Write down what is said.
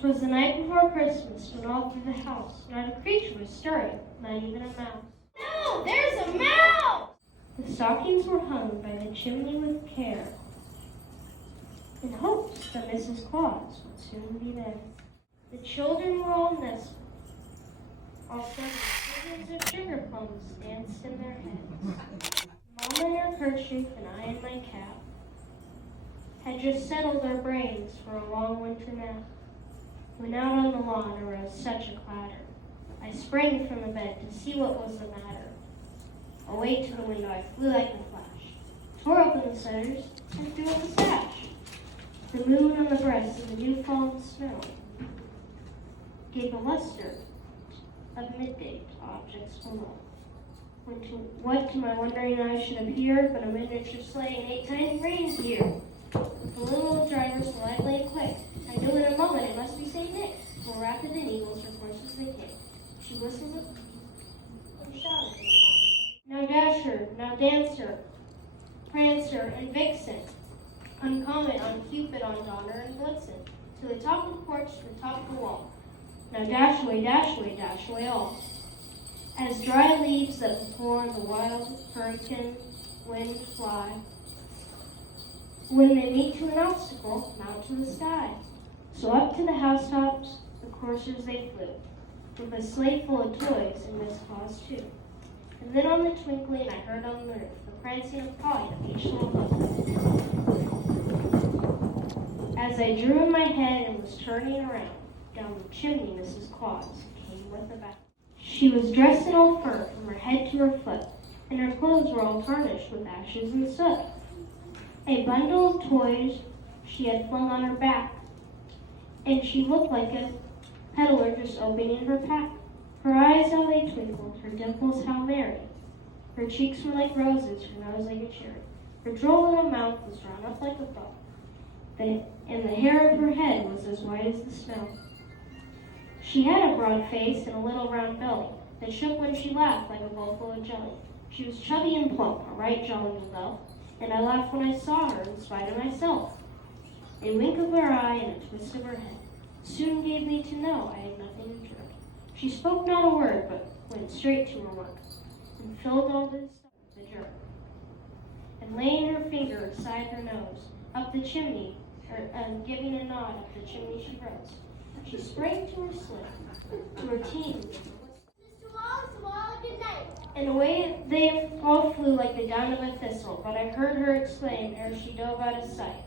'Twas the night before Christmas, when all through the house not a creature was stirring, not even a mouse. No, there's a mouse! The stockings were hung by the chimney with care, in hopes that Mrs. Claus would soon be there. The children were all nestled. All 7 figures of sugar plums danced in their heads. Mama in her kerchief and I in my cap had just settled our brains for a long winter nap, when out on the lawn arose such a clatter. I sprang from the bed to see what was the matter. Away to the window I flew like a flash, tore open the shutters, and threw up the sash. The moon on the breast of the new-fallen snow gave a luster of midday to objects below. What to my wondering eyes should appear but a miniature sleigh and 8 tiny reindeer. The little old driver slightly and quick. I knew in a moment it must be St. Nick. More rapid than eagles, her courses they take. She whistled and shouted. Now Dasher, now Dancer, Prancer, and Vixen, uncommon on Cupid, on Donner, and Blitzen, to the top of the porch, to the top of the wall. Now dash away all. As dry leaves that before the wild hurricane wind fly, when they meet to an obstacle, mount to the sky. So up to the housetops, the coursers they flew, with a sleigh full of toys and Miss Claus too. And then on the twinkling I heard on the roof the prancing of Polly of each little hoof. As I drew in my head and was turning around, down the chimney Mrs. Claus came with a bound. She was dressed in all fur from her head to her foot, and her clothes were all tarnished with ashes and soot. A bundle of toys she had flung on her back, and she looked like a peddler just opening her pack. Her eyes how they twinkled, her dimples how merry. Her cheeks were like roses, her nose like a cherry. Her droll little mouth was drawn up like a bow, and the hair of her head was as white as the snow. She had a broad face and a little round belly that shook when she laughed like a bowl full of jelly. She was chubby and plump, a right jolly little belle, and I laughed when I saw her in spite of myself. A wink of her eye and a twist of her head soon gave me to know I had nothing to dread. She spoke not a word, but went straight to her work, and filled all this stuff with a jerk. And laying her finger aside her nose, up the chimney, and giving a nod up the chimney she rose. She sprang to her sleigh, to her team, Good night. and away they all flew like the down of a thistle, but I heard her exclaim ere she dove out of sight,